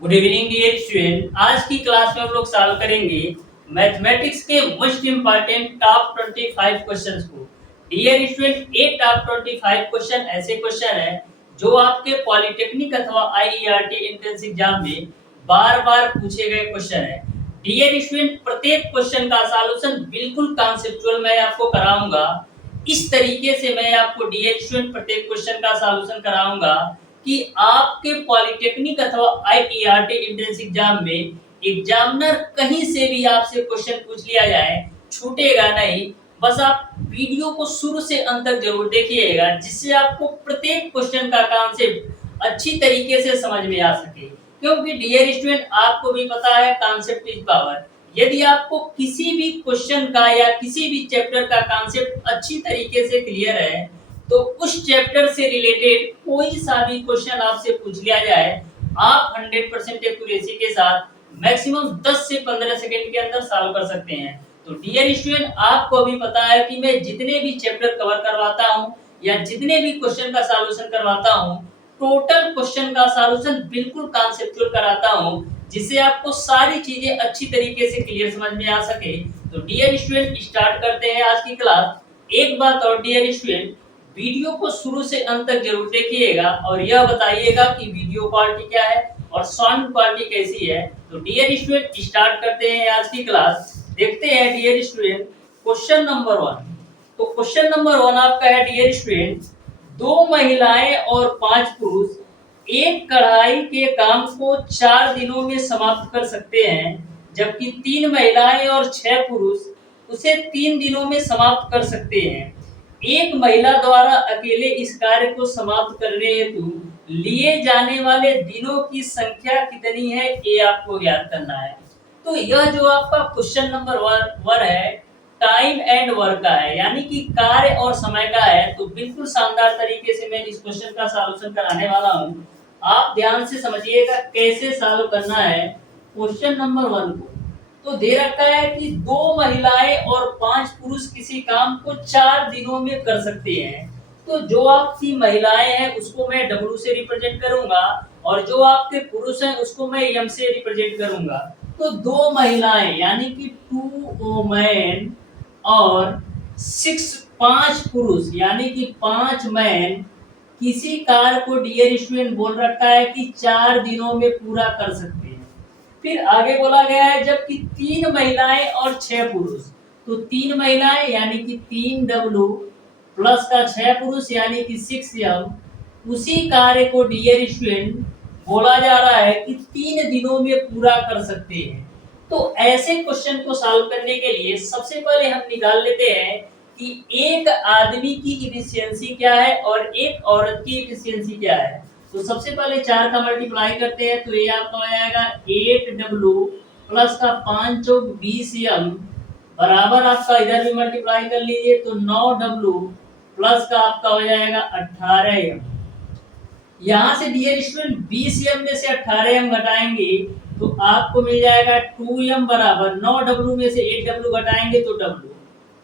Good evening dear student. आज की class में हम लोग सॉल्व करेंगे मैथमेटिक्स के मोस्ट इंपॉर्टेंट टॉप 25 क्वेश्चंस को। डियर स्टूडेंट, ये टॉप 25 क्वेश्चन ऐसे क्वेश्चन है जो आपके पॉलिटेक्निक अथवा आईईआरटी एंट्रेंस एग्जाम में बार बार पूछे गए क्वेश्चन है। डियर स्टूडेंट, प्रत्येक क्वेश्चन का सॉल्यूशन बिल्कुल कॉन्सेप्चुअल मैं आपको कराऊंगा। इस तरीके से मैं आपको डियर स्टूडेंट प्रत्येक क्वेश्चन का सॉल्यूशन कराऊंगा कि आपके पॉलिटेक्निक अथवा आईईआरटी एंट्रेंस एग्जाम में एग्जामिनर कहीं से भी आपसे क्वेश्चन पूछ लिया जाए, छूटेगा नहीं। बस आप वीडियो को शुरू से अंत तक जरूर देखिएगा, जिससे आपको प्रत्येक क्वेश्चन का कॉन्सेप्ट अच्छी तरीके से समझ में आ सके। क्योंकि डियर स्टूडेंट, आपको भी पता है कॉन्सेप्ट इज पावर। यदि आपको किसी भी क्वेश्चन का या किसी भी चैप्टर का कॉन्सेप्ट अच्छी तरीके से क्लियर है, तो उस चैप्टर से रिलेटेड कोई सा भी क्वेश्चन आपसे पूछ लिया जाए, आप 100% एक्यूरेसी के साथ मैक्सिमम 10 से 15 सेकंड के अंदर सॉल्व कर सकते हैं। तो डियर स्टूडेंट, आपको अभी पता है कि मैं जितने भी चैप्टर कवर करवाता हूं या जितने भी क्वेश्चन का सॉल्यूशन करवाता हूं, टोटल क्वेश्चन का सॉल्यूशन बिल्कुल कॉन्सेप्चुअल कराता हूं, जिससे आपको सारी चीजें अच्छी तरीके से क्लियर समझ में आ सके। तो डियर स्टूडेंट, स्टार्ट करते हैं आज की क्लास। एक बात और डियर स्टूडेंट, वीडियो को शुरू से अंत तक जरूर देखिएगा और यह बताइएगा कि वीडियो क्वालिटी क्या है और साउंड क्वालिटी कैसी है। तो डियर स्टूडेंट, स्टार्ट करते हैं आज की क्लास। देखते हैं डियर स्टूडेंट क्वेश्चन नंबर 1। तो क्वेश्चन नंबर 1 आपका है डियर स्टूडेंट, 2 महिलाएं और 5 पुरुष एक कढ़ाई के काम को 4 दिनों में समाप्त कर सकते हैं, जबकि 3 महिलाएं और 6 पुरुष उसे 3 दिनों में समाप्त कर सकते हैं। एक महिला द्वारा अकेले इस कार्य को समाप्त करने हेतु लिए जाने वाले दिनों की संख्या कितनी है, ये आपको ज्ञात करना है। तो यह जो आपका क्वेश्चन नंबर 1 है, टाइम एंड वर्क का है, यानी कि कार्य और समय का है। तो बिल्कुल शानदार तरीके से मैं इस क्वेश्चन का सॉल्यूशन कराने वाला हूँ। आप ध्यान से समझिएगा कैसे सॉल्व करना है क्वेश्चन नंबर 1 को। तो दे रखा है कि 2 महिलाएं और 5 पुरुष किसी काम को 4 दिनों में कर सकते हैं। तो जो आपकी महिलाएं हैं उसको मैं डब्ल्यू से रिप्रेजेंट करूंगा और जो आपके पुरुष हैं उसको मैं एम से रिप्रेजेंट करूंगा। तो 2 महिलाएं यानी कि 2 वुमेन और 5 पुरुष यानी कि 5 मैन किसी कार्य को डियर स्टूडेंट बोल रखा है कि 4 दिनों में पूरा कर सकते हैं। फिर आगे बोला गया है जबकि 3 महिलाएं और 6 पुरुष। तो 3 महिलाएं यानी कि 3W प्लस का 6 पुरुष यानी कि 6M, उसी कार्य को डियर स्टूडेंट बोला जा रहा है कि 3 दिनों में पूरा कर सकते हैं। तो ऐसे क्वेश्चन को सॉल्व करने के लिए सबसे पहले हम निकाल लेते हैं कि एक आदमी की इफिशियंसी क्या है और एक औरत की इफिशियंसी क्या है। तो सबसे पहले 4 का मल्टीप्लाई करते हैं, तो ये आपका हो जाएगा 8W प्लस का 5 चौक 20M बराबर आपका इधर भी मल्टीप्लाई कर लीजिए, तो 9W प्लस का आपका हो जाएगा 18M। यहाँ से डियर स्टूडेंट 20M में से 18M घटाएंगे तो आपको मिल जाएगा 2M बराबर 9W में से 8W घटाएंगे तो W।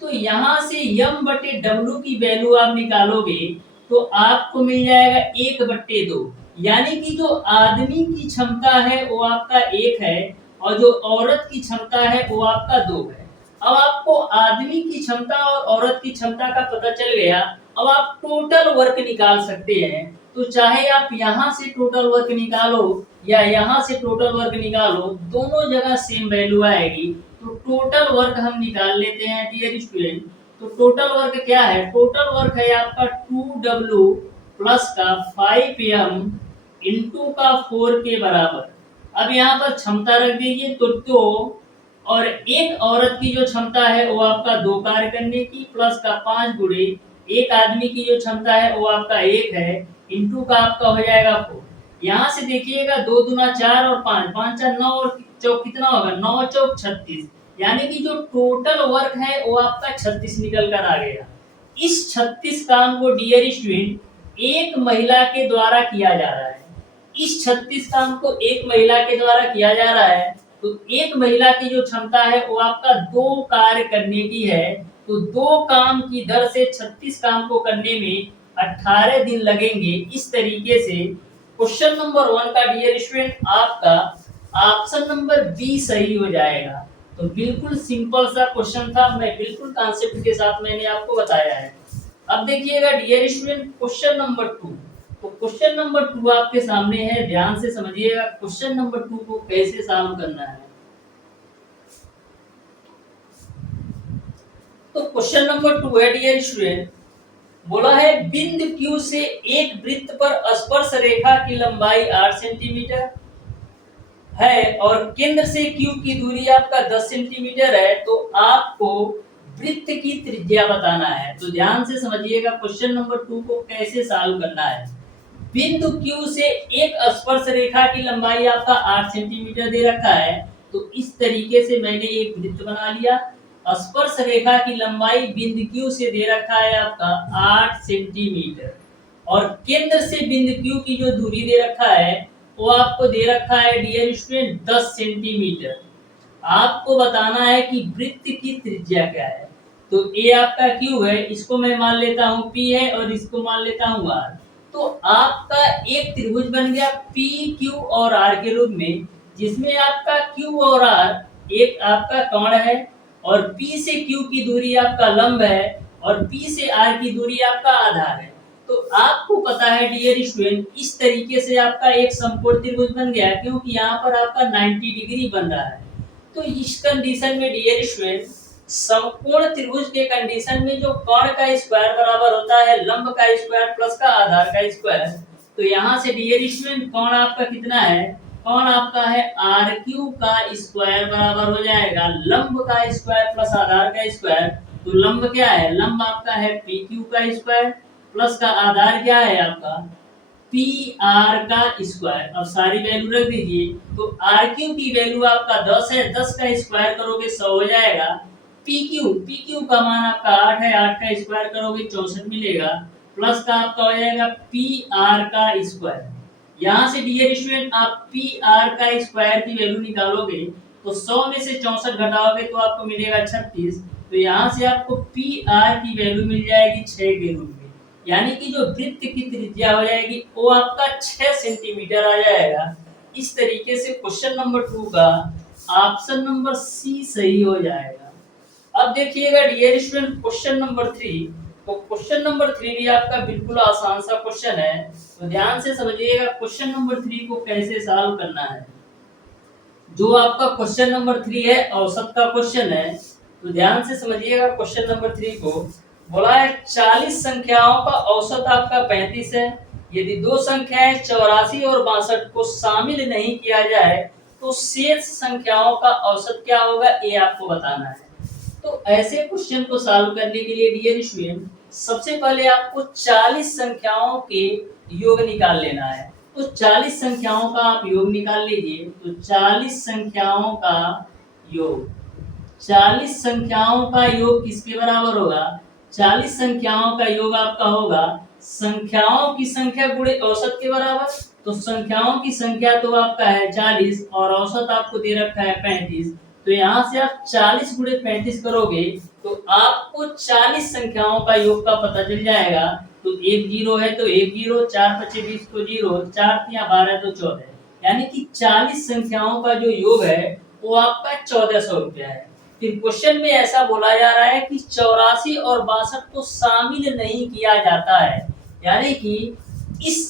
तो यहाँ से M बटे W की वैल्यू आप निकालोगे तो आपको मिल जाएगा 1/2, यानी कि जो आदमी की क्षमता है वो आपका 1 है और जो औरत की क्षमता है वो आपका 2 है। अब आपको आदमी की क्षमता और औरत की क्षमता का पता चल गया। अब आप टोटल वर्क निकाल सकते हैं। तो चाहे आप यहाँ से टोटल वर्क निकालो या यहाँ से टोटल वर्क निकालो, दोनों जगह सेम वैल्यू आएगी। तो टोटल वर्क हम निकाल लेते हैं डियर स्टूडेंट। तो टोटल वर्क क्या है? टोटल वर्क है आपका 2W प्लस का 5M इंटू का 4 के बराबर। अब यहाँ पर क्षमता रख दीजिए तो 2, और एक औरत की जो क्षमता है वो आपका 2 कार्य करने की, प्लस का 5 गुणे एक आदमी की जो क्षमता है वो आपका 1 है, इंटू का आपका हो जाएगा 4। यहाँ से देखिएगा 2 दूना 4 और 5, 5 4 9 और चौक कितना होगा? 9 चौक 36, यानी कि जो टोटल वर्क है वो आपका 36 निकल कर आ गया। इस 36 काम को डियर स्टूडेंट एक महिला के द्वारा किया जा रहा है। इस 36 काम को एक महिला के द्वारा किया जा रहा है। तो एक महिला की जो क्षमता है वो आपका 2 कार्य करने की है। तो 2 काम की दर से 36 काम को करने में 18 दिन लगेंगे। इस तरीके से क्वेश्चन नंबर 1 का डियर स्टूडेंट आपका ऑप्शन नंबर बी सही हो जाएगा। तो बिल्कुल सिंपल सा क्वेश्चन था, मैं बिल्कुल कॉन्सेप्ट के साथ मैंने आपको बताया है। अब देखिएगा डियर स्टूडेंट क्वेश्चन नंबर 2। तो क्वेश्चन नंबर 2 आपके सामने है, ध्यान से समझिएगा क्वेश्चन नंबर 2 को कैसे सॉल्व करना है। तो क्वेश्चन नंबर 2 है डियर स्टूडेंट, बोला है बिंदु Q से एक वृत्त पर स्पर्श रेखा की लंबाई 8 सेंटीमीटर है और केंद्र से Q की दूरी आपका 10 सेंटीमीटर है, तो आपको वृत्त की त्रिज्या बताना है। तो ध्यान से समझिएगा क्वेश्चन नंबर 2 को कैसे सॉल्व करना है। बिंदु Q से एक स्पर्श रेखा की लंबाई आपका 8 सेंटीमीटर दे रखा है, तो इस तरीके से मैंने एक वृत्त बना लिया। स्पर्श रेखा की लंबाई बिंदु Q से दे रखा है आपका 8 सेंटीमीटर और केंद्र से बिंदु Q की जो दूरी दे रखा है वो आपको दे रखा है डियर स्टूडेंट 10 सेंटीमीटर। आपको बताना है कि वृत्त की त्रिज्या क्या है। तो ए आपका Q है, इसको मैं मान लेता हूँ P है और इसको मान लेता हूँ R। तो आपका एक त्रिभुज बन गया P, Q और R के रूप में, जिसमें आपका Q और R एक आपका कोण है और P से Q की दूरी आपका लंब है और P से R की दूरी आपका आधार है। तो आपको पता है डियर स्टूडेंट, इस तरीके से आपका एक समकोण त्रिभुज बन गया, क्योंकि यहाँ पर आपका 90 डिग्री बन रहा है। तो इस कंडीशन में डियर स्टूडेंट, समकोण त्रिभुज के कंडीशन में जो कोण का स्क्वायर बराबर होता है लंब का स्क्वायर प्लस का आधार का स्क्वायर। तो यहाँ से डियर स्टूडेंट कोण आपका कितना है, कोण आपका है RQ का स्क्वायर बराबर हो जाएगा लंब का स्क्वायर प्लस आधार का स्क्वायर। तो लंब क्या है, लंब आपका है PQ का स्क्वायर प्लस का आधार क्या है आपका PR का स्क्वायर। अब सारी वैल्यू रख दीजिए। तो RQ की वैल्यू आपका 10 है, 10 का स्क्वायर करोगे 100 हो जाएगा। PQ का मान आपका 8 है, 8 का स्क्वायर करोगे 64 मिलेगा प्लस का आपका हो जाएगा PR का स्क्वायर। यहाँ से डियर स्टूडेंट आप PR का स्क्वायर की वैल्यू निकालोगे तो 100 में से 64 घटाओगे तो आपको मिलेगा 36। तो यहाँ से आपको PR की वैल्यू मिल जाएगी 6 के रूप में, यानी कि जो वृत्त की त्रिज्या हो जाएगी वो आपका 6 सेंटीमीटर आ जाएगा। इस तरीके से क्वेश्चन नंबर 2 का ऑप्शन नंबर सी सही हो जाएगा। अब देखिएगा डियर स्टूडेंट क्वेश्चन नंबर 3। तो क्वेश्चन नंबर 3 भी आपका बिल्कुल आसान सा क्वेश्चन है, तो ध्यान से समझिएगा क्वेश्चन नंबर 3 को कैसे सॉल्व करना है। जो आपका क्वेश्चन नंबर 3 है औसत का क्वेश्चन है, तो ध्यान से समझिएगा क्वेश्चन नंबर 3 को। बोला है 40 संख्याओं का औसत आपका 35 है, यदि दो संख्याएं 84 और 62 को शामिल नहीं किया जाए तो शेष संख्याओं का औसत क्या होगा, ये आपको बताना है। तो ऐसे क्वेश्चन को सॉल्व करने के लिए डियर स्टूडेंट, सबसे पहले आपको 40 संख्याओं के योग निकाल लेना है। तो 40 संख्याओं का आप योग निकाल लीजिए। तो 40 संख्याओं का योग, 40 संख्याओं का योग किसके बराबर होगा, 40 संख्याओं का योग आपका होगा संख्याओं की संख्या गुणे औसत के बराबर। तो संख्याओं की संख्या तो आपका है 40 और औसत आपको दे रखा है 35। तो यहाँ से आप 40 गुणे 35 करोगे तो आपको 40 संख्याओं का योग का पता चल जाएगा। तो एक जीरो है तो एक जीरो, 4 पचे 20 को जीरो, 4 तिया 12 तो 14, यानी कि 40 संख्याओं का जो योग है वो आपका 1400 रुपया है। फिर क्वेश्चन में ऐसा बोला जा रहा है कि 84 और 62 को शामिल नहीं किया जाता है, यानी कि इस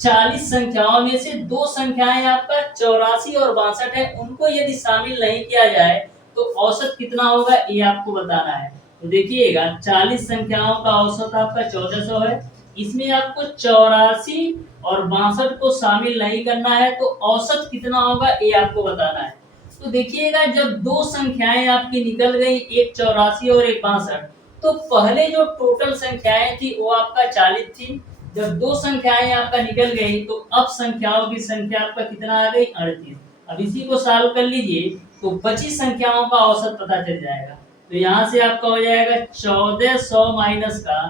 40 संख्याओं में से दो संख्याएं आपका 84 और 62 है, उनको यदि शामिल नहीं किया जाए तो औसत कितना होगा ये आपको बताना है। तो देखिएगा 40 संख्याओं का औसत आपका 1400 है, इसमें आपको 84 और 62 को शामिल नहीं करना है, तो औसत कितना होगा ये आपको बताना है। तो देखिएगा जब दो संख्याएं आपकी निकल गई, एक 84 और एक 62, तो पहले जो टोटल संख्याएं थी वो आपका 40 थी। जब दो संख्याएं आपका निकल गई तो अब संख्याओं की संख्या आपका कितना आ गई, 38। अब इसी को सॉल्व कर लीजिए तो बची संख्याओं का औसत पता चल जाएगा। तो यहाँ से आपका हो जाएगा 1400 माइनस का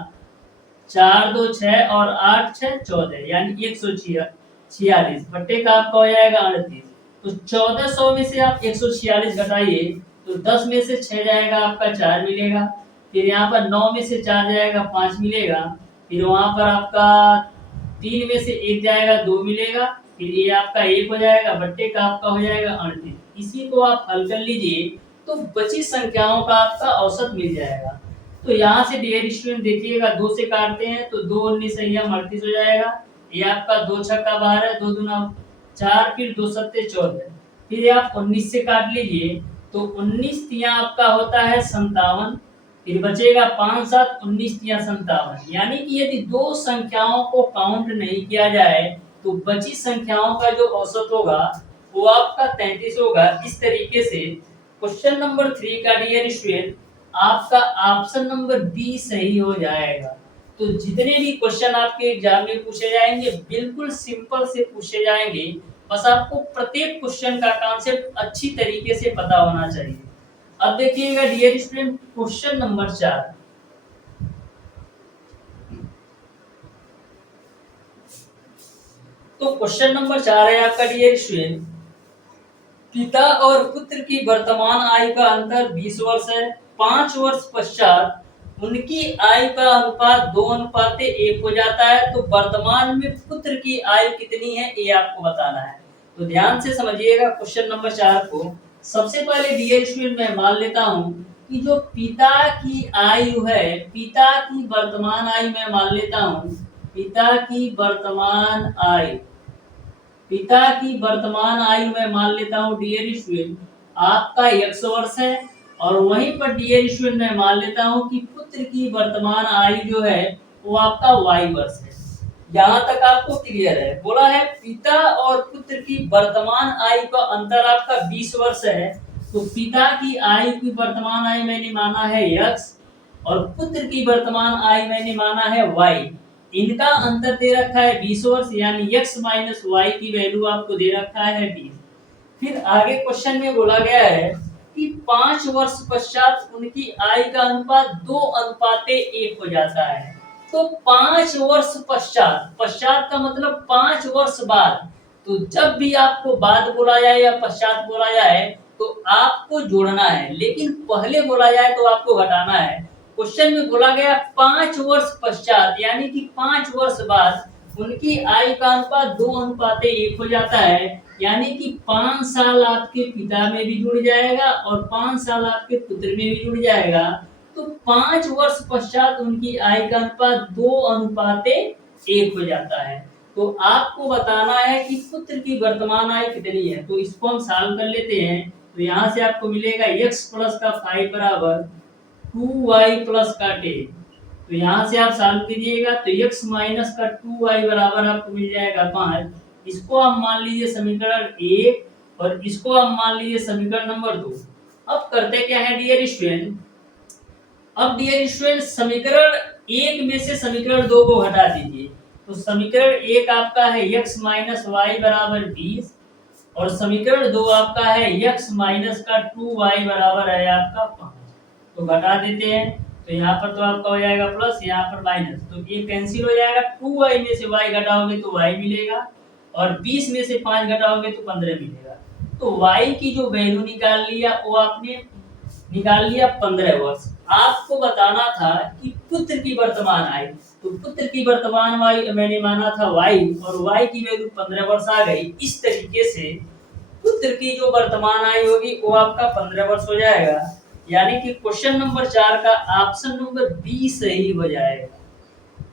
4 2 6 और 8 6 14, यानी 146 बट्टे का आपका हो जाएगा 38। तो 1400 में से आप 146 घटाइए तो 10 में से 6 जाएगा आपका 4 मिलेगा, फिर यहाँ पर 9 में से 4 जाएगा 5 मिलेगा, फिर वहां पर आपका 3 में से 1 जाएगा 2 मिलेगा, फिर ये आपका 1 हो जाएगा, बट्टे का आपका हो जाएगा 38। इसी को आप हल कर लीजिए तो बची संख्याओं का आपका औसत मिल जाएगा। तो यहाँ से डियर स्टूडेंट देखिएगा 2 से काटते हैं तो 2 19 38 हो जाएगा। ये आपका 2 छक्का 12, 2 दूना 4, फिर 2 सत्ते 14। फिर आप 19 से काट लीजिए तो 19 तिया आपका होता है 57, फिर बचेगा 5 7 19 तिया 57। यानी कि यदि दो संख्याओं को काउंट नहीं किया जाए तो बची संख्याओं का जो औसत होगा वो आपका 33 होगा। इस तरीके से क्वेश्चन नंबर 3 का डियर स्टूडेंट आपका ऑप्शन नंबर बी सही हो जाएगा। तो जितने भी क्वेश्चन आपके एग्जाम में पूछे जाएंगे बिल्कुल सिंपल से पूछे जाएंगे, बस आपको प्रत्येक क्वेश्चन का कॉन्सेप्ट अच्छी तरीके से पता होना चाहिए। अब देखिएगा डियर स्टूडेंट क्वेश्चन नंबर 4। तो क्वेश्चन नंबर 4 है आपका डियर स्टूडेंट, पिता और पुत्र की वर्तमान आयु का अंतर 20 वर्ष है। 5 वर्ष पश्चात उनकी आयु का अनुपात 2:1 हो जाता है। तो वर्तमान में पुत्र की आयु कितनी है ये आपको बताना है। तो ध्यान से समझिएगा क्वेश्चन नंबर 4 को। सबसे पहले डियर स्टूडेंट मैं मान लेता हूं कि जो पिता की आयु है, पिता की वर्तमान आयु मैं मान लेता हूं, पिता की वर्तमान आयु, पिता की वर्तमान आयु में मान लेता हूं डियर स्टूडेंट आपका 100 वर्ष है। और वहीं पर डियर स्टूडेंट मैं मान लेता हूं कि पुत्र की वर्तमान आयु जो है वो आपका y वर्ष है। यहाँ तक आपको क्लियर है। बोला है पिता और पुत्र की वर्तमान आयु का अंतर आपका 20 वर्ष है। तो पिता की आयु की वर्तमान आयु मैंने माना है x और पुत्र की वर्तमान आयु मैंने माना है y। इनका अंतर दे रखा है 20 वर्ष, यानी x माइनस वाई की वैल्यू आपको दे रखा है 20। फिर आगे क्वेश्चन में बोला गया है कि 5 वर्ष पश्चात उनकी आयु का अनुपात 2:1 हो जाता है। तो 5 वर्ष पश्चात, पश्चात का मतलब 5 वर्ष बाद। तो जब भी आपको बाद बोला जाए या पश्चात बोला जाए तो आपको जोड़ना है, लेकिन पहले बोला जाए तो आपको घटाना है। क्वेश्चन में बोला गया 5 वर्ष पश्चात, यानी कि 5 वर्ष बाद उनकी आयु का अनुपात 2:1 हो जाता है। यानी कि 5 साल आपके पिता में भी जुड़ जाएगा और 5 साल आपके पुत्र में भी जुड़ जाएगा। तो 5 वर्ष पश्चात उनकी आयु का अनुपात 2:1 हो जाता है। तो आपको बताना है कि पुत्र की वर्तमान आयु कितनी है। तो इसको हम सॉल्व कर लेते हैं। तो यहाँ से आपको मिलेगा x प्लस का 5 बराबर 2y प्लस का 10। तो यहाँ से आप सॉल्व कीजिएगा तो x माइनस का 2y बराबर आपको मिल जाएगा 5। इसको आप मान लीजिए समीकरण 1 और इसको आप मान लीजिए समीकरण नंबर 2। अब करते क्या है डियर स्टूडेंट, अब डियर स्टूडेंट समीकरण 1 में से समीकरण 2 को हटा दीजिए। तो समीकरण 1 आपका है x माइनस वाई बराबर 20 और समीकरण 2 आपका है x माइनस का 2y बराबर है आपका 5। तो घटा देते हैं तो यहाँ पर तो आपका हो जाएगा प्लस, यहाँ पर माइनस, तो ये कैंसिल हो जाएगा। 2y में से y घटाओगे तो y मिलेगा और 20 में से 5 घटाओगे तो 15 मिलेगा। तो y की जो वैल्यू निकाल लिया वो आपने निकाल लिया 15 वर्ष। आपको बताना था कि पुत्र की वर्तमान आयु, तो पुत्र की वर्तमान आयु मैंने माना था y और y की वैल्यू 15 वर्ष आ गई। इस तरीके से पुत्र की जो वर्तमान आयु होगी वो आपका 15 वर्ष हो जाएगा। यानी कि क्वेश्चन नंबर 4 का ऑप्शन नंबर बी सही हो जाएगा।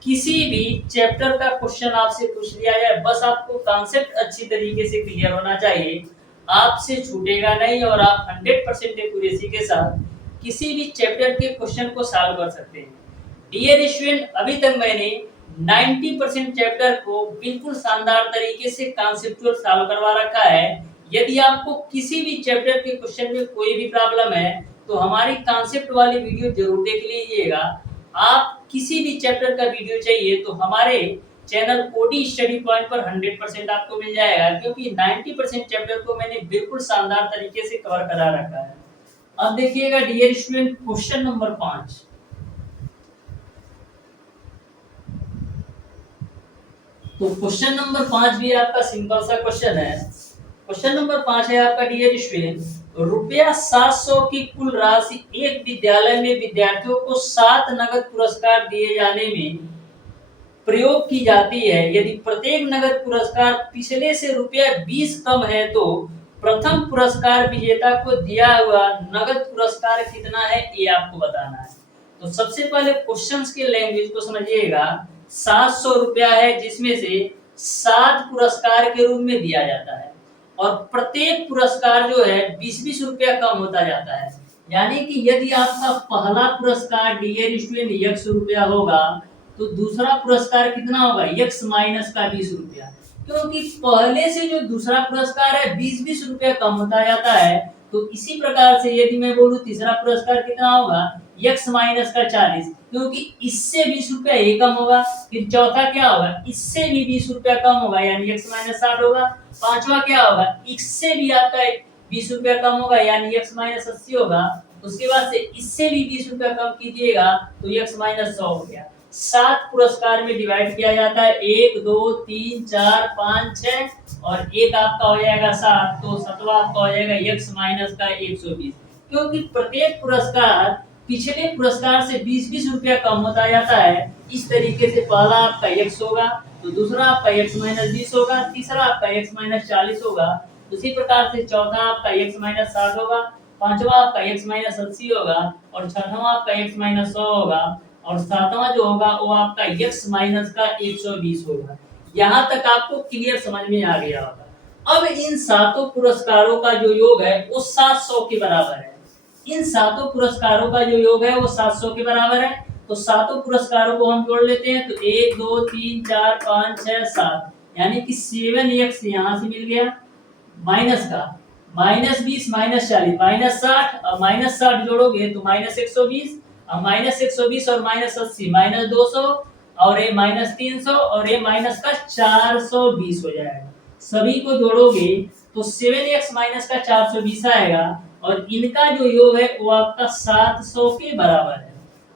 किसी भी चैप्टर का क्वेश्चन आपसे पूछ लिया जाए, बस आपको कॉन्सेप्ट अच्छी तरीके से क्लियर होना चाहिए, आपसे छूटेगा नहीं और आप 100% एक्यूरेसी के साथ किसी भी चैप्टर के क्वेश्चन को सॉल्व कर सकते हैं। डियर स्टूडेंट, अभी तक मैंने 90% चैप्टर को बिल्कुल शानदार तरीके से कॉन्सेप्चुअल सॉल्व करवा रखा है। यदि आपको किसी भी चैप्टर के क्वेश्चन में कोई भी प्रॉब्लम है तो हमारी कॉन्सेप्ट वाली वीडियो जरूर देख लीजिएगा। आप किसी भी चैप्टर का वीडियो चाहिए तो हमारे चैनल ओडी स्टडी पॉइंट पर 100% आपको मिल जाएगा, क्योंकि 90% चैप्टर को मैंने बिल्कुल शानदार तरीके से कवर करा रखा है। अब देखिएगा डियर स्टूडेंट क्वेश्चन नंबर 5। तो क्वेश्चन नंबर 5 भी आपका सिंपल सा क्वेश्चन है। क्वेश्चन नंबर 5 है आपका डियर स्टूडेंट, रुपया 700 की कुल राशि एक विद्यालय में विद्यार्थियों को 7 नगद पुरस्कार दिए जाने में प्रयोग की जाती है, यदि प्रत्येक नगद पुरस्कार पिछले से ₹20 कम है तो प्रथम पुरस्कार विजेता को दिया हुआ नगद पुरस्कार कितना है ये आपको बताना है। तो सबसे पहले क्वेश्चंस के लैंग्वेज को समझिएगा। 700 रुपया है जिसमें से 7 पुरस्कार के रूप में दिया जाता है और प्रत्येक पुरस्कार जो है 20-20 रुपया कम होता जाता है। यानी कि यदि आपका पहला पुरस्कार डियर स्टूडेंट x रुपया होगा तो दूसरा पुरस्कार कितना होगा x माइनस का 20 रुपया, क्योंकि पहले से जो दूसरा पुरस्कार है 20-20 रुपया कम होता जाता है। तो इसी प्रकार से यदि मैं बोलूं तीसरा पुरस्कार कितना होगा x माइनस का 40, क्योंकि इससे 20 रुपया ये कम होगा। फिर चौथा क्या होगा, इससे भी 20 रुपया कम होगा यानी x माइनस 60 होगा। पांचवा क्या होगा, इससे भी आपका 20 रुपया कम होगा यानी x माइनस 80 होगा। उसके बाद से इससे भी 20 रुपया कम कीजिएगा तो x माइनस 100 हो गया। 7 पुरस्कार में डिवाइड किया जाता है, 1 2 3 4 5 6 और एक आपका हो जाएगा 7, तो 7वां आपका हो जाएगा x माइनस का 120, क्योंकि प्रत्येक पुरस्कार पिछले पुरस्कार से 20-20 रुपया कम होता जाता है। इस तरीके से पहला आपका x होगा, तो दूसरा आपका x माइनस 20 होगा, तीसरा आपका x माइनस 40 होगा। उसी प्रकार से चौथा आपका x माइनस 60 होगा, पांचवा आपका x माइनस 80 होगा और छठवां आपका x माइनस 100 होगा और सातवां जो होगा वो आपका x माइनस का 120 होगा। यहाँ तक आपको क्लियर समझ में आ गया होगा। अब इन सातों पुरस्कारों का जो योग है वो 700 के बराबर है। इन सातों पुरस्कारों का जो योग है वो 700 के बराबर है। तो सातों पुरस्कारों को हम जोड़ लेते हैं, तो 1 2 3 4 5 6 7 यानी कि 7x यहाँ से मिल गया, माइनस का -20 -40 -60 और -60 जोड़ोगे तो -120 और -120 और -80 -200 और ये -300 और ये माइनस का 420 हो जाएगा। सभी को जोड़ोगे तो 7x माइनस का 420 आएगा और इनका जो योग है वो आपका 700 के बराबर है।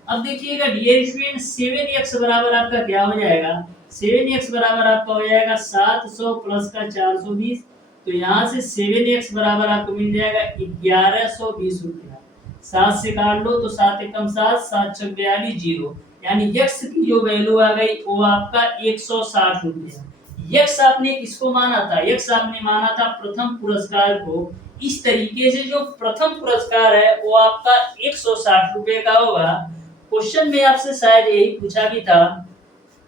अब देखिएगा डियर स्टूडेंट 7x बराबर आपका क्या हो जाएगा, 7x बराबर आपका हो जाएगा 700 प्लस का 420, तो यहाँ से 7x बराबर आपको मिल जाएगा 1120 रुपया। 7 से काट लो तो 7 एकम 7 7 छक 42 0, यानी x की जो वैल्यू आ गई वो आपका 160 रुपया। x आपने किसको माना था, x आपने माना था प्रथम पुरस्कार को। इस तरीके से जो प्रथम पुरस्कार है वो आपका 160 रुपये का होगा। क्वेश्चन में आपसे शायद यही पूछा भी था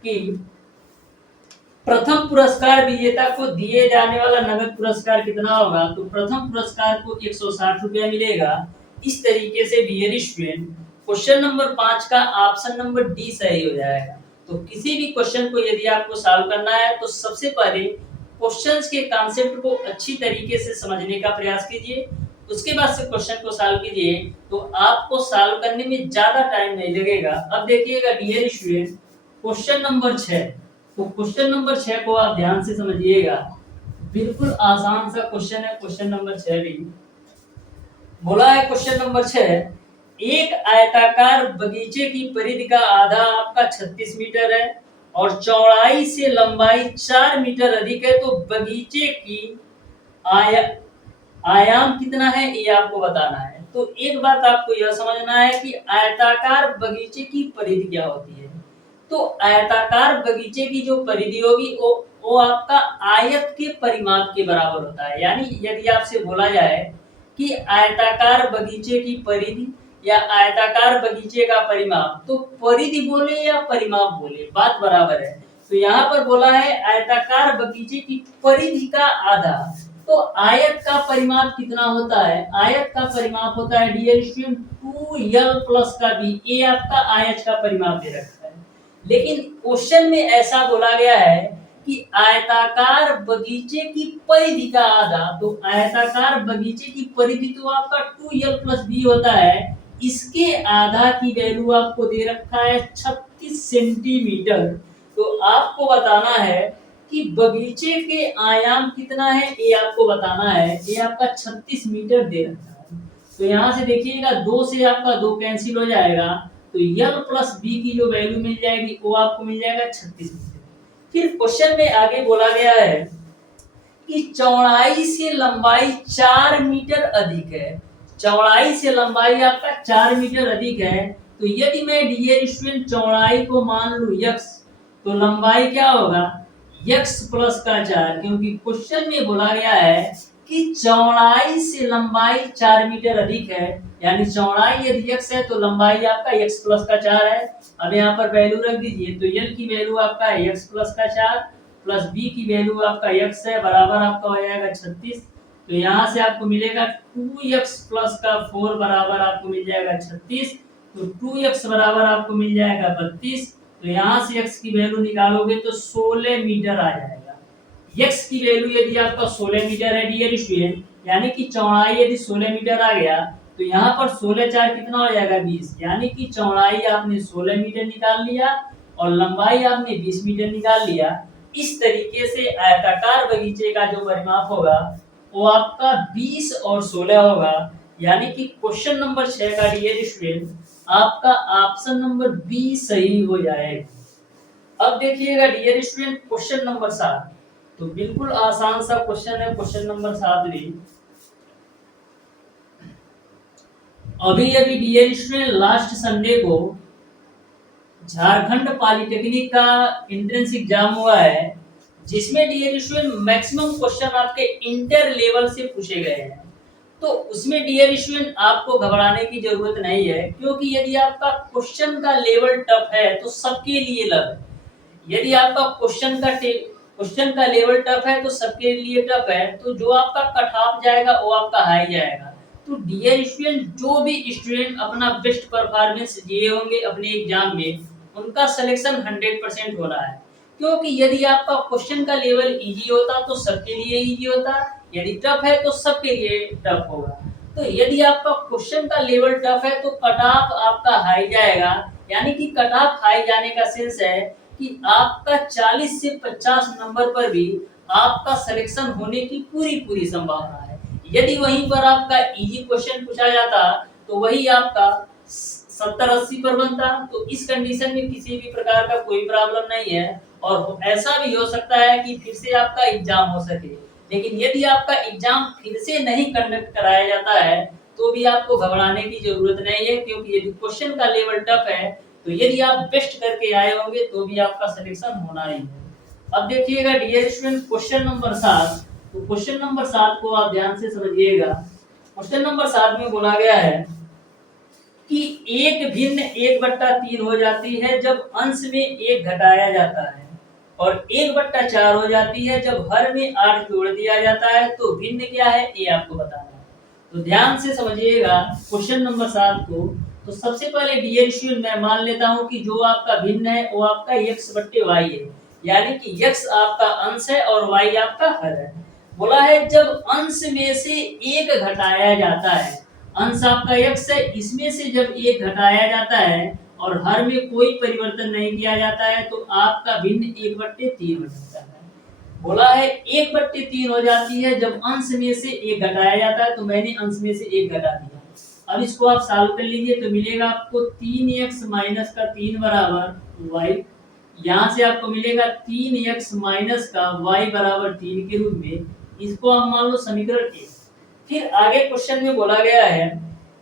कि प्रथम पुरस्कार विजेता को दिए जाने वाला नगद पुरस्कार कितना होगा, तो प्रथम पुरस्कार को 160 रुपया मिलेगा। इस तरीके से डियर स्टूडेंट क्वेश्चन नंबर 5 का ऑप्शन नंबर डी सही हो जाएगा। तो किसी भी क्वेश्चन को यदि आपको सॉल्व करना है तो सबसे पहले क्वेश्चंस के कॉन्सेप्ट को अच्छी तरीके से समझने का प्रयास कीजिए, उसके बाद से क्वेश्चन को सॉल्व कीजिए तो आपको सॉल्व करने में ज्यादा टाइम नहीं लगेगा। अब देखिएगा डियर स्टूडेंट क्वेश्चन नंबर 6, तो क्वेश्चन नंबर 6 को आप ध्यान से समझिएगा, बिल्कुल आसान सा क्वेश्चन है। क्वेश्चन नंबर 6 भी बोला है, क्वेश्चन नंबर 6, एक आयताकार बगीचे की परिधि का आधा आपका 36 मीटर है और चौड़ाई से लंबाई 4 मीटर अधिक है, तो बगीचे की आयाम कितना है ये आपको बताना है। तो एक बात आपको यह समझना है कि आयताकार बगीचे की परिधि क्या होती है। तो आयताकार बगीचे की जो परिधि होगी वो आपका आयत के परिमाप के बराबर होता है। यानी यदि आपसे बोला जाए कि आयताकार बगीचे की परिधि या आयताकार बगीचे का परिमाप, तो परिधि बोले या परिमाप बोले बात बराबर है। तो यहाँ पर बोला है आयताकार बगीचे की परिधि का आधा, तो आयत का परिमाप कितना होता है, आयत का परिमाप होता है डियर स्टूडेंट 2l प्लस का b, ये आपका आयत का परिमाप दे रखा है। लेकिन क्वेश्चन में ऐसा बोला गया है कि आयताकार बगीचे की परिधि का आधा, तो आयताकार बगीचे की परिधि तो आपका 2l प्लस b होता है, इसके आधा की वैल्यू आपको दे रखा है 36 सेंटीमीटर। तो आपको बताना है कि बगीचे के आयाम कितना है ये आपको बताना है। ये आपका 36 मीटर दे रखा है, तो यहाँ से देखिएगा 2 से आपका 2 कैंसिल हो जाएगा, तो l प्लस b की जो वैल्यू मिल जाएगी वो आपको मिल जाएगा 36 मीटर। फिर क्वेश्चन में आगे बोला गया है कि चौड़ाई से लंबाई 4 मीटर अधिक है, चौड़ाई से लंबाई आपका 4 मीटर अधिक है। तो यदि मैं डियर स्टूडेंट चौड़ाई को मान लूं x, तो लंबाई क्या होगा, x प्लस का 4, क्योंकि क्वेश्चन में बोला गया है कि चौड़ाई से लंबाई 4 मीटर अधिक है, यानी चौड़ाई यदि x है तो लंबाई आपका x प्लस का 4 है। अब यहाँ पर वैल्यू रख दीजिए, तो l की वैल्यू आपका x प्लस का 4 प्लस b की वैल्यू आपका x है, बराबर आपका हो जाएगा 36। तो यहाँ से आपको मिलेगा 2x प्लस का 4 बराबर आपको मिल जाएगा 36, तो 2x बराबर आपको मिल जाएगा 32। तो यहाँ से x की वैल्यू निकालोगे तो 16 मीटर आ जाएगा। x की वैल्यू यदि आपका 16 मीटर है डियर स्टूडेंट, यानी कि चौड़ाई यदि 16 मीटर आ गया, तो यहाँ पर 16 4 कितना हो जाएगा 20, यानी कि चौड़ाई आपने 16 मीटर निकाल लिया और लंबाई आपने 20 मीटर निकाल लिया। इस तरीके से आयताकार बगीचे का जो परिमाप होगा वो आपका 20 और 16 होगा, यानी कि क्वेश्चन नंबर 6 का डियर स्टूडेंट आपका ऑप्शन नंबर बी सही हो जाएगा। अब देखिएगा डियर स्टूडेंट क्वेश्चन नंबर 7, तो बिल्कुल आसान सा क्वेश्चन है क्वेश्चन नंबर 7 भी। अभी अभी डियर स्टूडेंट लास्ट संडे को झारखंड पॉलिटेक्निक का एंट्रेंस एग्जाम हुआ है, जिसमें डियर स्टूडेंट मैक्सिमम क्वेश्चन आपके इंटर लेवल से पूछे गए हैं। तो उसमें डियर स्टूडेंट आपको घबराने की जरूरत नहीं है, क्योंकि यदि आपका क्वेश्चन का लेवल टफ है तो सबके लिए लग है। यदि आपका क्वेश्चन का लेवल टफ है तो सबके लिए टफ है, तो जो आपका कट ऑफ जाएगा वो आपका हाई जाएगा। तो डियर स्टूडेंट जो भी स्टूडेंट अपना बेस्ट परफॉर्मेंस दिए होंगे अपने एग्जाम में, उनका सिलेक्शन 100% हो रहा है। क्योंकि यदि आपका क्वेश्चन का लेवल इजी होता तो सबके लिए इजी होता, यदि टफ है तो सबके लिए टफ होगा। तो यदि आपका क्वेश्चन का लेवल टफ है तो कट ऑफ आपका हाई जाएगा, यानी कि कट ऑफ हाई जाने का सेंस है कि आपका 40 से 50 नंबर पर भी आपका सिलेक्शन होने की पूरी संभावना है। यदि वहीं पर आपका इजी क्वेश्चन पूछा जाता तो वही आपका 70-80 पर बनता। तो इस कंडीशन में किसी भी प्रकार का कोई प्रॉब्लम नहीं है, और ऐसा भी हो सकता है कि फिर से आपका एग्जाम हो सके। लेकिन यदि आपका एग्जाम फिर से नहीं कंडक्ट कराया जाता है तो भी आपको घबराने की जरूरत नहीं है, क्योंकि यदि क्वेश्चन का लेवल टफ है तो यदि आप बेस्ट करके आए होंगे तो भी आपका सिलेक्शन होना ही है। अब देखिएगा डियर स्टूडेंट क्वेश्चन नंबर 7, तो क्वेश्चन नंबर 7 को आप ध्यान से समझिएगा। क्वेश्चन नंबर 7 में बोला गया है कि एक भिन्न 1/3 हो जाती है जब अंश में 1 घटाया जाता है, और 1/4 हो जाती है जब हर में 8 जोड़ दिया जाता है। तो भिन्न क्या है ये आपको बताना है, तो ध्यान से समझिएगा क्वेश्चन नंबर 7 को। तो सबसे पहले डियर स्टूडेंट मैं मान लेता हूं कि जो आपका भिन्न है वो आपका x/y है, यानी कि x आपका अंश है और y आपका हर है। बोला है जब अंश में से 1 घटाया जाता है, अंश आपका x है, इसमें से जब 1 घटाया जाता है और हर में कोई परिवर्तन नहीं किया जाता है तो आपका भिन्न 1/3 हो जाता है। बोला है 1/3 हो जाती है जब अंश में से 1 घटाया जाता है, तो मैंने अंश में से 1 घटा दिया। अब इसको आप सॉल्व कर लीजिए तो मिलेगा आपको 3x माइनस का 3 बराबर y। यहाँ से आपको मिलेगा 3x माइनस का y बराबर 3 के रूप में। इसको आप मान लो समीकरण 1। फिर आगे क्वेश्चन में बोला गया है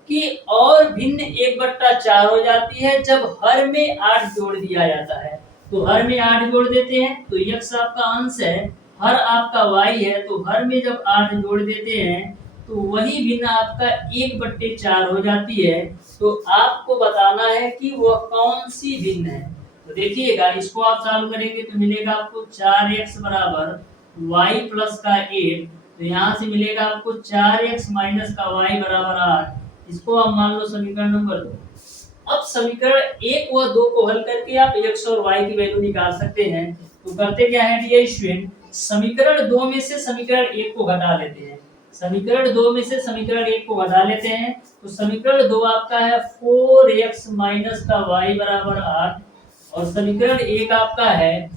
कि और भिन्न 1/4 हो जाती है जब हर में 8 जोड़ दिया जाता है। तो हर में 8 जोड़ देते हैं, तो x आपका अंश है, हर आपका y है, तो हर में जब 8 जोड़ देते हैं तो वही भिन्न आपका 1/4 हो जाती है। तो आपको बताना है कि वह कौन सी भिन्न है। तो देखिएगा इसको आप सॉल्व करेंगे तो मिलेगा आपको 4x बराबर y प्लस का 8। तो यहाँ से मिलेगा आपको 4x माइनस का y बराबर 8। इसको आप मान लो समीकरण नंबर 2। अब समीकरण 1 व 2 को हल करके आप x और y की वैल्यू निकाल सकते हैं। तो करते क्या है डियर स्टूडेंट, समीकरण 2 में से समीकरण 1 को घटा लेते हैं। समीकरण 2 में से समीकरण 1 को घटा लेते हैं, तो समीकरण 2 आपका है 4x माइनस का y बराबर 8, और समीकरण 1 आपका है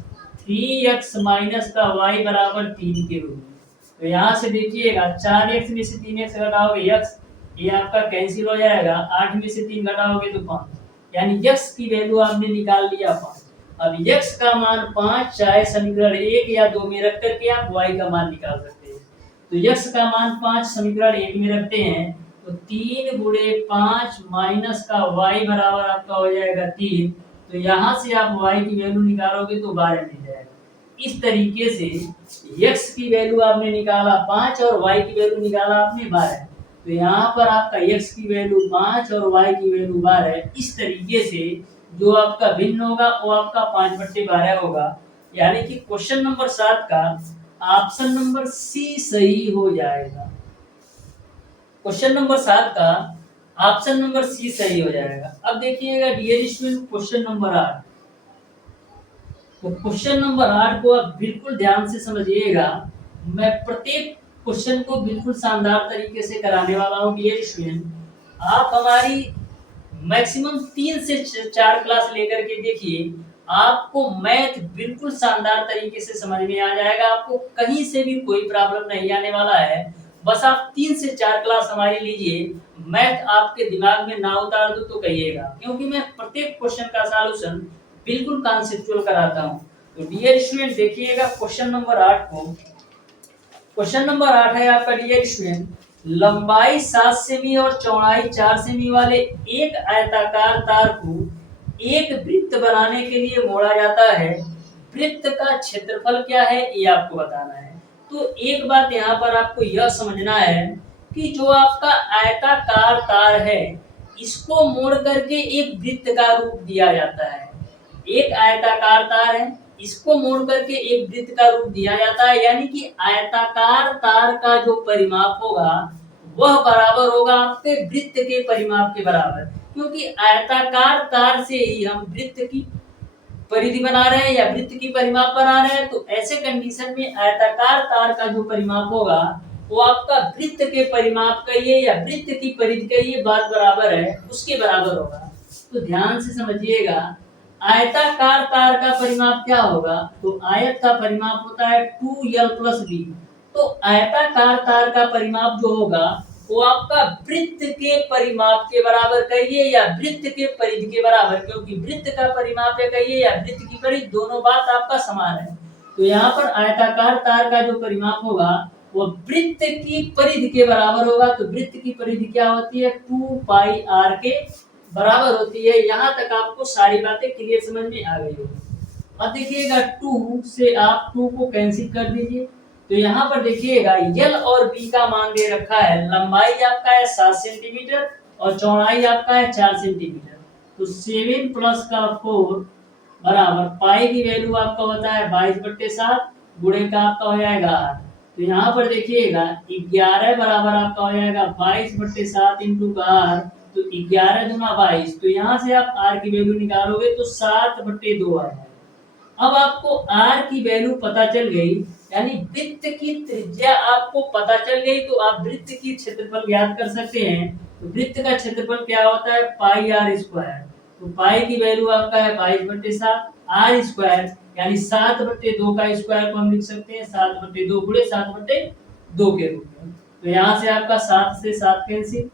3x माइनस का y बराबर 3 के रूप में। तो यहाँ से देखिएगा 4x में से 3x घटाओगे x, ये आपका कैंसिल हो जाएगा। 8 में से 3 घटाओगे तो 5, यानी x की वैल्यू आपने निकाल लिया 5। अब x का मान 5 चाहे समीकरण 1 या 2 में रख करके आप y का मान निकाल सकते हैं। तो x का मान 5 समीकरण 1 में रखते हैं, तो 3 गुणे 5 माइनस का y बराबर आपका हो जाएगा 3, तो यहाँ से आप y की वैल्यू निकालोगे तो 12 मिल जाएगा। इस तरीके से x की वैल्यू आपने निकाला 5 और y की वैल्यू निकाला आपने 12। तो यहाँ पर आपका x की वैल्यू 5 और y की वैल्यू 12। इस तरीके से जो आपका भिन्न होगा वो आपका 5/12 होगा। यानी कि क्वेश्चन नंबर 7 का ऑप्शन नंबर सी सही हो जाएगा। क्वेश्चन नंबर 7 का ऑप्शन नंबर सी सही हो जाएगा। अब देखिएगा डियर स्टूडेंट क्वेश्चन नंबर 8। तो क्वेश्चन नंबर 8 को आप बिल्कुल ध्यान से समझिएगा। मैं प्रत्येक क्वेश्चन को बिल्कुल शानदार तरीके से कराने वाला हूँ डियर स्टूडेंट। आप हमारी मैक्सिमम 3 से 4 क्लास लेकर के देखिए, आपको मैथ बिल्कुल शानदार तरीके से समझ में आ जाएगा। आपको कहीं से भी कोई प्रॉब्लम नहीं आने वाला है। बस आप 3 से 4 क्लास हमारी लीजिए, मैथ आपके दिमाग में ना उतार दो तो कहिएगा, क्योंकि मैं प्रत्येक क्वेश्चन का सॉल्यूशन बिल्कुल कॉन्सेप्चुअल कराता हूँ। तो डियर स्टूडेंट देखिएगा क्वेश्चन नंबर 8 को। क्वेश्चन नंबर 8 है आपका डियर स्टूडेंट, लंबाई 7 सेमी और चौड़ाई 4 सेमी वाले एक आयताकार तार को एक वृत्त बनाने के लिए मोड़ा जाता है। वृत्त का क्षेत्रफल क्या है ये आपको बताना है। तो एक बात यहाँ पर आपको यह समझना है कि जो आपका आयताकार तार है इसको मोड़ करके एक वृत्त का रूप दिया जाता है। एक आयताकार तार है, इसको मोड़ करके एक वृत्त का रूप दिया जाता है। यानी कि आयताकार तार का जो परिमाप होगा वह बराबर होगा आपके वृत्त के परिमाप के बराबर, क्योंकि आयताकार तार से ही हम वृत्त की परिधि बना रहे हैं या वृत्त की परिमाप बना रहे हैं। तो ऐसे कंडीशन में आयताकार तार का जो परिमाप होगा वो आपका वृत्त के परिमाप कहिए या वृत्त की परिधि कहिए, बात बराबर है, उसके बराबर होगा। तो ध्यान से समझिएगा, आयताकार तार का परिमाप क्या होगा? तो आयत का परिमाप होता है 2l + b। तो आयताकार तार का परिमाप जो होगा वो आपका वृत्त के परिमाप के बराबर कहिए या वृत्त के परिधि के बराबर, क्योंकि वृत्त का परिमाप है कहिए या वृत्त की परिधि, दोनों बात आपका समान है। तो यहाँ पर आयताकार तार का जो परिमाप होगा वो वृत्त की परिधि के बराबर होगा। तो वृत्त की परिधि क्या होती है? 2πr के बराबर होती है। यहाँ तक आपको सारी बातें क्लियर समझ में आ गई होगी। अब देखिएगा 2 से आप 2 को कैंसिल कर दीजिए। तो यहाँ पर देखिएगा L और B का मान दे रखा है। लंबाई आपका है 7 सेंटीमीटर और चौड़ाई आपका है 4 सेंटीमीटर। तो 7 + 4 बराबर पाई की वैल्यू आपका होता है 22/7 गुणे का आपका हो जाएगा 8। तो यहाँ पर देखिएगा 11 बराबर आपका हो जाएगा 22/7 इंटू का r। तो 11 दूना 22। तो यहाँ से आप r की वैल्यू निकालोगे तो 7/2 आ जाएगा। अब आपको r की वैल्यू पता चल गई, यानी वृत्त की त्रिज्या आपको पता चल गई, तो आप वृत्त की क्षेत्रफल ज्ञात कर सकते हैं। तो वृत्त का क्षेत्रफल क्या होता है? πr²। तो पाई की वैल्यू आपका है 22/7 r² यानी 7/2 का स्क्वायर को हम लिख सकते हैं 7/2 गुणे 7/2 के रूप में। तो यहाँ से आपका 7 से 7 कैंसिल।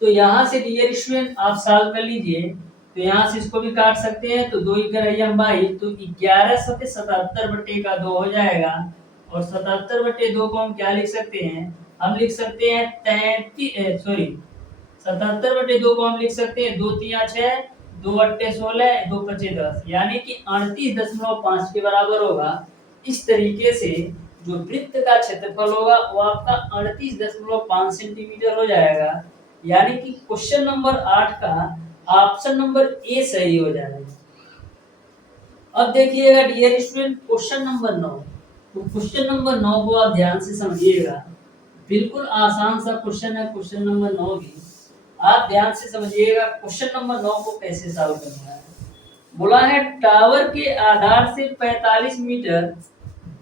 तो यहाँ से डियर स्टूडेंट आप सॉल्व कर लीजिए। तो यहाँ से इसको भी काट सकते हैं। तो 2 × 22 तो 11 × 77/2 हो जाएगा। और 77/2 को हम क्या लिख सकते हैं? हम लिख सकते हैं 77/2 को हम लिख सकते हैं 2 × 3 = 6, 2 × 8 = 16, 2 × 5 = 10, यानी कि 38.5 के बराबर होगा। इस तरीके से जो वृत्त का क्षेत्रफल होगा वो आपका 38.5 सेंटीमीटर हो जाएगा। यानी कि क्वेश्चन नंबर 8 का ऑप्शन नंबर ए सही हो जाएगा। अब देखिएगा डियर स्टूडेंट क्वेश्चन नंबर 9। तो क्वेश्चन नंबर 9 को आप ध्यान से समझिएगा, बिल्कुल आसान सा क्वेश्चन है क्वेश्चन नंबर 9 भी। आप ध्यान से समझिएगा क्वेश्चन नंबर 9 को कैसे सॉल्व करना है। बोला है टावर के आधार से 45 मीटर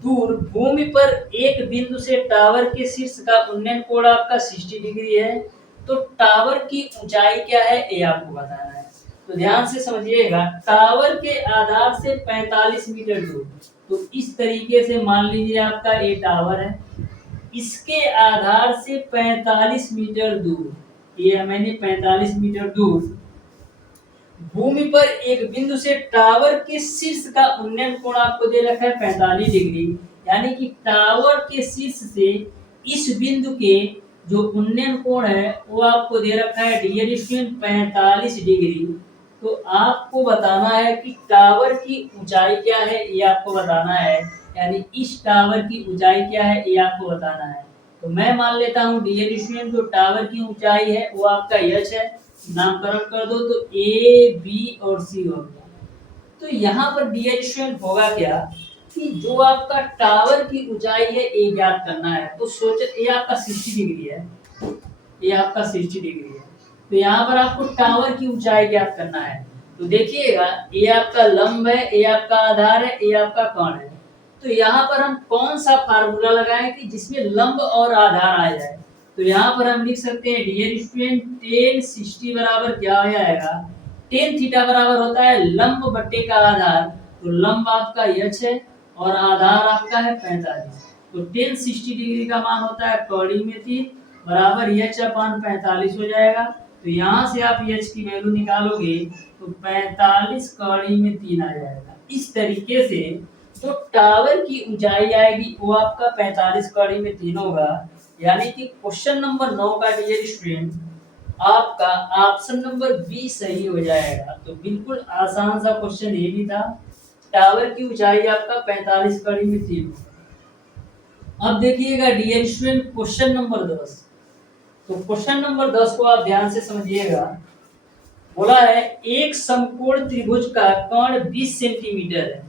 दूर भूमि पर एक बिंदु से टावर के शीर्ष का उन्नयन कोण आपका 60 डिग्री है। तो टावर की ऊंचाई क्या है ये आपको बताना है। तो ध्यान से समझिएगा, टावर के आधार से 45 मीटर दूर। तो इस तरीके से मान लीजिए आपका ये टावर है, इसके आधार से 45 मीटर दूर, ये मैंने 45 मीटर दूर भूमि पर एक बिंदु से टावर के शीर्ष का उन्नयन कोण आपको दे रखा है 45 डिग्री। यानी कि टावर के शीर्ष से इस बिंदु के जो उन्नयन कोण है वो आपको दे रखा है डियर स्टूडेंट 45 डिग्री। तो आपको बताना है कि टावर की ऊंचाई क्या है, ये आपको बताना है। यानी इस टावर की ऊंचाई क्या है, ये आपको बताना है। तो मैं मान लेता हूँ डियर स्टूडेंट, जो टावर की ऊंचाई है वो आपका एच है, नामकरण कर दो तो ए बी और सी हो गया। तो यहाँ पर डियर स्टूडेंट होगा क्या कि जो आपका टावर की ऊंचाई है ये ज्ञात करना है। तो सोच, ये आपका 60 डिग्री है, ये आपका 60 डिग्री है। तो यहाँ पर आपको टावर की ऊंचाई ज्ञात करना है। तो देखिएगा, ये आपका लंब है, ये आपका आधार है, ये आपका कोण है। तो यहाँ पर हम कौन सा फार्मूला लगाएं कि जिसमें लंब और आधार आ जाए। तो यहाँ पर हम लिख सकते हैं डियर स्टूडेंट, टेन 60 बराबर क्या हो जाएगा, टेन थीटा बराबर होता है लंब बट्टे का आधार। तो लंब आपका एच है और आधार आपका है 45। तो टेन 60 डिग्री का मान होता है कौड़ी में 3 बराबर एच अपान 45 हो जाएगा। तो यहाँ से आप एच की वैल्यू निकालोगे तो 45 कौड़ी में 3 आ जाएगा। इस तरीके से जो टावर की ऊंचाई आएगी वो आपका 45 कौड़ी में 3 होगा। यानी कि क्वेश्चन नंबर 9 का डियर स्टूडेंट आपका ऑप्शन नंबर बी सही हो जाएगा। तो बिल्कुल आसान सा क्वेश्चन ये भी था। टावर की ऊंचाई आपका 45 कड़ी में 3। अब देखिएगा डियर स्टूडेंट क्वेश्चन नंबर 10। तो क्वेश्चन नंबर 10 को आप ध्यान से समझिएगा। बोला है एक समकोण त्रिभुज का कोण 20 सेंटीमीटर है,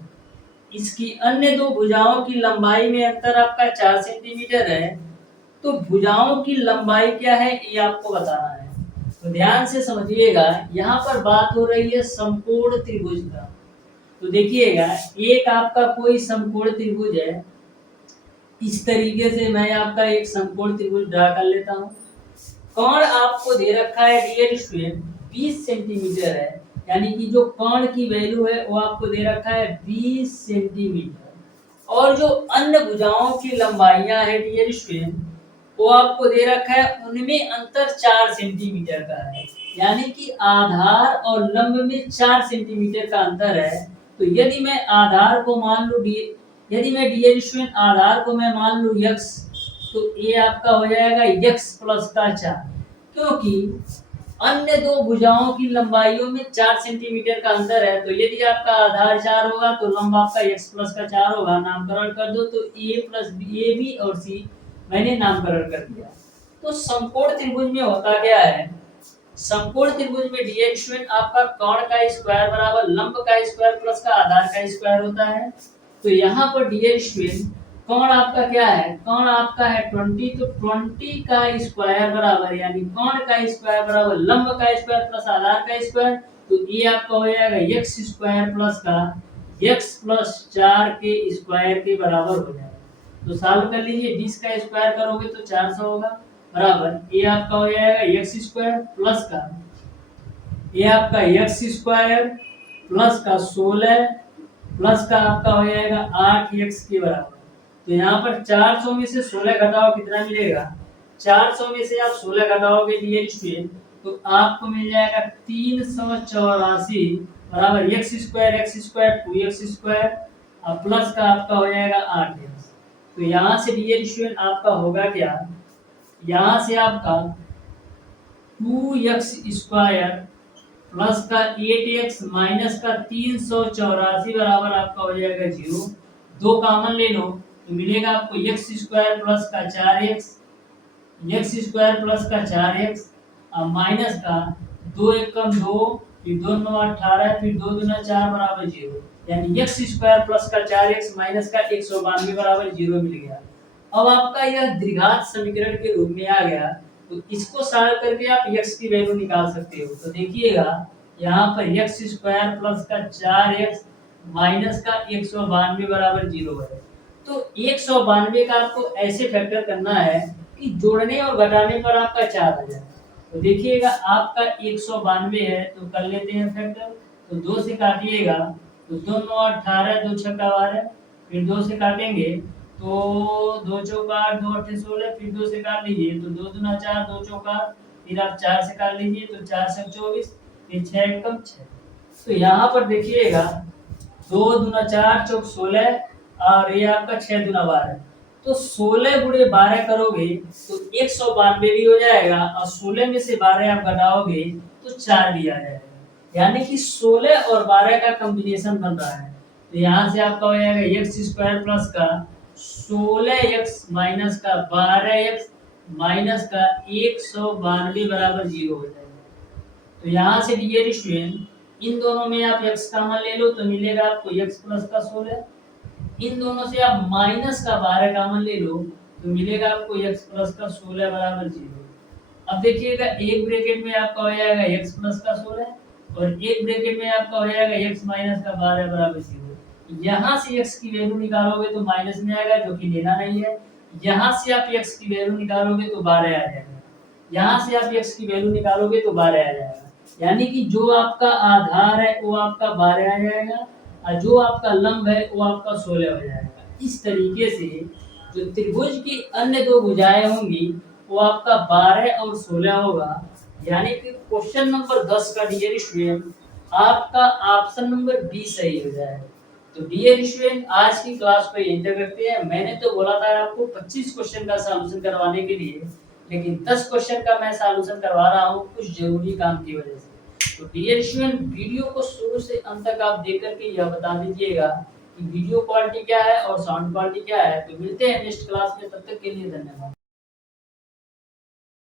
इसकी अन्य दो भुजाओं की लंबाई में अंतर आपका 4 सेंटीमीटर है। तो भुजाओं की लंबाई क्या है ये आपको बताना है। तो ध्यान से समझिएगा, यहाँ पर बात हो रही है समकोण त्रिभुज का। तो देखिएगा, एक आपका कोई समकोण त्रिभुज है। इस तरीके से मैं आपका एक समकोण त्रिभुज ड्रा कर लेता हूँ। कोण आपको दे रखा है डियर स्टूडेंट 20 सेंटीमीटर है। यानी कि जो कोण की वैल्यू है वो आपको दे रखा है 20 सेंटीमीटर। और जो अन्य भुजाओं की लंबाइयां है डियर स्टूडेंट वो आपको दे रखा है, उनमें अंतर 4 सेंटीमीटर का है। यानी कि आधार और लंब में 4 सेंटीमीटर का अंतर है। तो यदि मैं आधार को मान लूं यदि मैं डियर स्टूडेंट आधार को मैं मान लूं x, तो ये आपका हो जाएगा x प्लस का 4। क्योंकि अन्य दो भुजाओं की लंबाइयों में 4 सेंटीमीटर का अंतर है। तो यदि आपका आधार 4 होगा तो लंब आपका x प्लस का 4 होगा। नामकरण कर दो तो a प्लस ए बी और c मैंने नामकरण कर दिया। तो समकोण त्रिभुज में होता क्या है, समकोण त्रिभुज में डियर स्टूडेंट आपका कोण का स्क्वायर बराबर लंब का स्क्वायर प्लस का आधार का स्क्वायर होता है। तो यहाँ पर डियर स्टूडेंट कोण आपका क्या है, कोण आपका है 20। तो 20 का स्क्वायर बराबर यानी कोण का स्क्वायर बराबर लंब का स्क्वायर प्लस आधार का स्क्वायर। तो ये आपका हो जाएगा x स्क्वायर प्लस का x प्लस 4 के स्क्वायर के बराबर हो जाएगा। तो सॉल्व कर लीजिए, 20 का स्क्वायर करोगे तो 400 होगा बराबर ये आपका हो जाएगा x स्क्वायर प्लस का ये आपका x स्क्वायर प्लस का 16 प्लस का आपका हो जाएगा 8x के बराबर। तो यहाँ पर 400 में से 16 घटाओ कितना मिलेगा, 400 में से आप 16 घटाओगे डियर स्टूडेंट तो आपको मिल जाएगा 384 बराबर x स्क्वायर 2x स्क्वायर और प्लस का आपका हो जाएगा 8x। तो यहाँ से डियर स्टूडेंट आपका होगा क्या, यहाँ से आपका 2x स्क्वायर प्लस का 8x माइनस का 384 बराबर आपका हो जाएगा 0। 2 कॉमन ले लो तो मिलेगा आपको x स्क्वायर प्लस का 4x स्क्वायर प्लस का 4x और माइनस का 2 एकम 2 फिर 2 9 18 फिर 2 दूना 4 बराबर 0। यानी x स्क्वायर प्लस का 4x माइनस का 192 बराबर 0 मिल गया। अब आपका यह द्विघात समीकरण के रूप में आ गया। तो इसको सॉल्व करके आप x की वैल्यू निकाल सकते हो। तो देखिएगा यहाँ पर x स्क्वायर प्लस का 4x माइनस का 192 बराबर 0 है। तो 192 का आपको ऐसे फैक्टर करना है कि जोड़ने और घटाने पर आपका 4 आ जाए। तो देखिएगा आपका 192 है तो कर लेते हैं फैक्टर। तो 2 से काटिएगा तो 2 9 18 2 6 12 फिर 2 से काटेंगे तो 2 चौका 8 2 8 16 फिर 2 से काट लीजिए तो 2 दूना 4 2 चौका फिर आप 4 से काट लीजिए तो 4 से 24 फिर 6 एकम 6। तो यहाँ पर देखिएगा 2 दूना 4 चौक 16 और ये आपका 6 दूना 12। तो 16 गुणे 12 करोगे तो 192 भी हो जाएगा और 16 में से 12 आप घटाओगे तो 4 भी आ जाएगा। यानी कि 16 और 12 का कॉम्बिनेशन बन रहा है। तो यहाँ से आपका हो जाएगा एक्स स्क्वायर प्लस का 16x माइनस का 12x माइनस का 192 बराबर 0 हो जाएगा। तो यहाँ से डियर स्टूडेंट इन दोनों में आप x कॉमन ले लो तो मिलेगा आपको x प्लस का 16। इन दोनों से आप माइनस का 12 कॉमन ले लो तो मिलेगा आपको x प्लस का 16 बराबर 0। अब देखिएगा एक ब्रैकेट में आपका हो जाएगा x प्लस का 16 और एक ब्रैकेट में आपका हो जाएगा x माइनस का 12 बराबर 0। यहाँ से x की वैल्यू निकालोगे तो माइनस में आएगा जो कि लेना नहीं है। यहाँ से आप x की वैल्यू निकालोगे तो 12 आ जाएगा। यहाँ से आप x की वैल्यू निकालोगे तो 12 आ जाएगा। यानी कि जो आपका आधार है वो आपका 12 आ जाएगा और जो आपका लंब है वो आपका 16 हो जाएगा। इस तरीके से जो त्रिभुज की अन्य दो भुजाएं होंगी वो आपका 12 और 16 होगा। यानी कि क्वेश्चन नंबर 10 का डियर स्टूडेंट आपका ऑप्शन नंबर बी सही हो जाएगा। तो डियर स्टूडेंट आज की क्लास को यहीं तक रखते हैं। मैंने तो बोला था आपको 25 क्वेश्चन का सॉल्यूशन करवाने के लिए, लेकिन 10 क्वेश्चन का मैं सॉल्यूशन करवा रहा हूँ कुछ जरूरी काम की वजह से। तो डियर स्टूडेंट वीडियो को शुरू से अंत तक आप देख करके यह बता दीजिएगा कि वीडियो क्वालिटी क्या है और साउंड क्वालिटी क्या है। तो मिलते हैं नेक्स्ट क्लास में, तब तक के लिए धन्यवाद।